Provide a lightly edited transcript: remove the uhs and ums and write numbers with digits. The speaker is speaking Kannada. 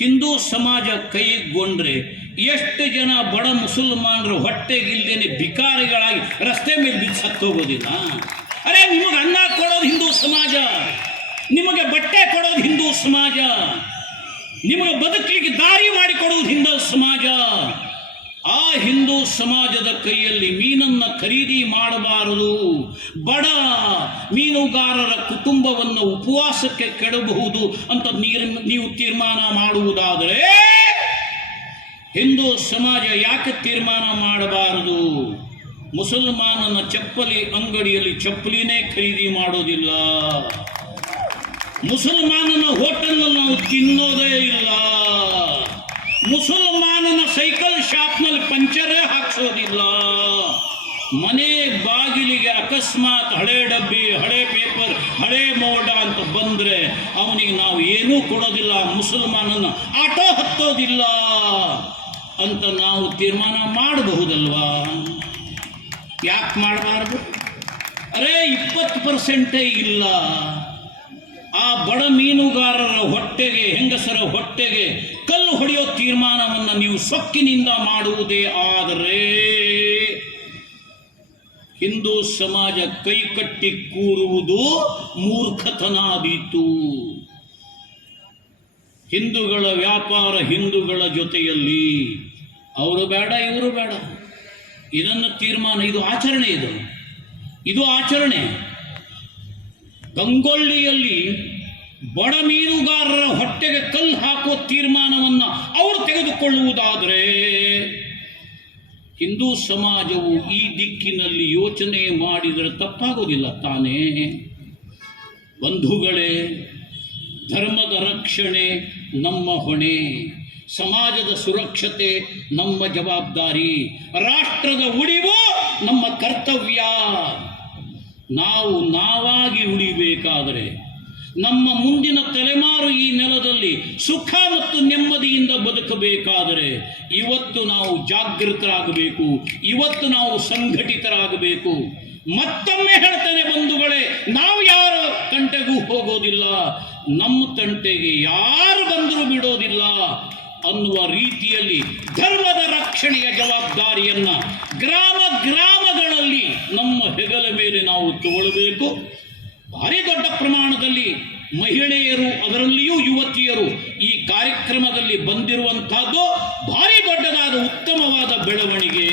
ಹಿಂದೂ ಸಮಾಜ ಕೈಗೊಂಡ್ರೆ ಎಷ್ಟು ಜನ ಬಡ ಮುಸಲ್ಮಾನರು ಹೊಟ್ಟೆಗಿಲ್ದೇನೆ ಭಿಕಾರಿಗಳಾಗಿ ರಸ್ತೆ ಮೇಲೆ ಬಿದ್ದು ಸತ್ತೋಗೋದಿಲ್ಲ. ಅರೆ, ನಿಮಗೆ ಅನ್ನ ಕೊಡೋದು ಹಿಂದೂ ಸಮಾಜ, ನಿಮಗೆ ಬಟ್ಟೆ ಕೊಡೋದು ಹಿಂದೂ ಸಮಾಜ, ನಿಮಗೆ ಬದುಕಲಿಕ್ಕೆ ದಾರಿ ಮಾಡಿಕೊಡುವುದು ಹಿಂದೂ ಸಮಾಜ. ಆ ಹಿಂದೂ ಸಮಾಜದ ಕೈಯಲ್ಲಿ ಮೀನನ್ನು ಖರೀದಿ ಮಾಡಬಾರದು, ಬಡ ಮೀನುಗಾರರ ಕುಟುಂಬವನ್ನು ಉಪವಾಸಕ್ಕೆ ಕೆಡಬಹುದು ಅಂತ ನೀವು ತೀರ್ಮಾನ ಮಾಡುವುದಾದರೆ ಹಿಂದೂ ಸಮಾಜ ಯಾಕೆ ತೀರ್ಮಾನ ಮಾಡಬಾರದು? ಮುಸಲ್ಮಾನನ ಚಪ್ಪಲಿ ಅಂಗಡಿಯಲ್ಲಿ ಚಪ್ಪಲಿನೇ ಖರೀದಿ ಮಾಡೋದಿಲ್ಲ, ಮುಸಲ್ಮಾನನ ಹೋಟೆಲ್ನಲ್ಲಿ ನಾವು ತಿನ್ನೋದೇ ಇಲ್ಲ, ಮುಸಲ್ಮಾನನ ಸೈಕಲ್ ಶಾಪ್ನಲ್ಲಿ ಪಂಚರೇ ಹಾಕ್ಸೋದಿಲ್ಲ, ಮನೆ ಬಾಗಿಲಿಗೆ ಅಕಸ್ಮಾತ್ ಹಳೆ ಡಬ್ಬಿ, ಹಳೆ ಪೇಪರ್, ಹಳೆ ಮೋಡ ಅಂತ ಬಂದರೆ ಅವನಿಗೆ ನಾವು ಏನೂ ಕೊಡೋದಿಲ್ಲ, ಮುಸಲ್ಮಾನನ ಆಟೋ ಹತ್ತೋದಿಲ್ಲ ಅಂತ ನಾವು ತೀರ್ಮಾನ ಮಾಡಬಹುದಲ್ವಾ? ಯಾಕೆ ಮಾಡಬಾರ್ದು? ಅರೇ 20% ಇಲ್ಲ. ಆ ಬಡ ಮೀನುಗಾರರ ಹೊಟ್ಟೆಗೆ, ಹೆಂಗಸರ ಹೊಟ್ಟೆಗೆ ಕಲ್ಲು ಹೊಡೆಯೋ ತೀರ್ಮಾನವನ್ನು ನೀವು ಸೊಕ್ಕಿನಿಂದ ಮಾಡುವುದೇ ಆದರೆ ಹಿಂದೂ ಸಮಾಜ ಕೈಕಟ್ಟಿ ಕೂರುವುದು ಮೂರ್ಖತನಾದೀತು. ಹಿಂದೂಗಳ ವ್ಯಾಪಾರ ಹಿಂದೂಗಳ ಜೊತೆಯಲ್ಲಿ ಅವರು ಬೇಡ ಇವರು ಬೇಡ, ಇದನ್ನು ತೀರ್ಮಾನ, ಇದು ಆಚರಣೆ, ಇದು ಆಚರಣೆ. ಗಂಗೊಳ್ಳಿಯಲ್ಲಿ ಬಡ ಮೀನುಗಾರರ ಹೊಟ್ಟೆಗೆ ಕಲ್ಲು ಹಾಕುವ ತೀರ್ಮಾನವನ್ನು ಅವರು ತೆಗೆದುಕೊಳ್ಳುವುದಾದರೆ ಹಿಂದೂ ಸಮಾಜವು ಈ ದಿಕ್ಕಿನಲ್ಲಿ ಯೋಚನೆ ಮಾಡಿದರೆ ತಪ್ಪಾಗೋದಿಲ್ಲ ತಾನೇ? ಬಂಧುಗಳೇ, ಧರ್ಮದ ರಕ್ಷಣೆ ನಮ್ಮ ಹೊಣೆ, ಸಮಾಜದ ಸುರಕ್ಷತೆ ನಮ್ಮ ಜವಾಬ್ದಾರಿ, ರಾಷ್ಟ್ರದ ಉಳಿವು ನಮ್ಮ ಕರ್ತವ್ಯ. ನಾವು ನಾವಾಗಿ ಉಳಿಬೇಕಾದರೆ, ನಮ್ಮ ಮುಂದಿನ ತಲೆಮಾರು ಈ ನೆಲದಲ್ಲಿ ಸುಖ ಮತ್ತು ನೆಮ್ಮದಿಯಿಂದ ಬದುಕಬೇಕಾದರೆ ಇವತ್ತು ನಾವು ಜಾಗೃತರಾಗಬೇಕು, ಇವತ್ತು ನಾವು ಸಂಘಟಿತರಾಗಬೇಕು. ಮತ್ತೊಮ್ಮೆ ಹೇಳ್ತೇನೆ ಬಂಧುಗಳೇ, ನಾವು ಯಾರ ತಂಟೆಗೂ ಹೋಗೋದಿಲ್ಲ, ನಮ್ಮ ತಂಟೆಗೆ ಯಾರು ಬಂದರೂ ಬಿಡೋದಿಲ್ಲ ಅನ್ನುವ ರೀತಿಯಲ್ಲಿ ಧರ್ಮದ ರಕ್ಷಣೆಯ ಜವಾಬ್ದಾರಿಯನ್ನು ಗ್ರಾಮ ಗ್ರಾಮಗಳಲ್ಲಿ ನಮ್ಮ ಹೆಗಲ ಮೇಲೆ ನಾವು ತಗೊಳ್ಳಬೇಕು. ಭಾರಿ ದೊಡ್ಡ ಪ್ರಮಾಣದಲ್ಲಿ ಮಹಿಳೆಯರು, ಅದರಲ್ಲಿಯೂ ಯುವತಿಯರು ಈ ಕಾರ್ಯಕ್ರಮದಲ್ಲಿ ಬಂದಿರುವಂತಹದ್ದು ಭಾರಿ ದೊಡ್ಡದಾದ ಉತ್ತಮವಾದ ಬೆಳವಣಿಗೆ.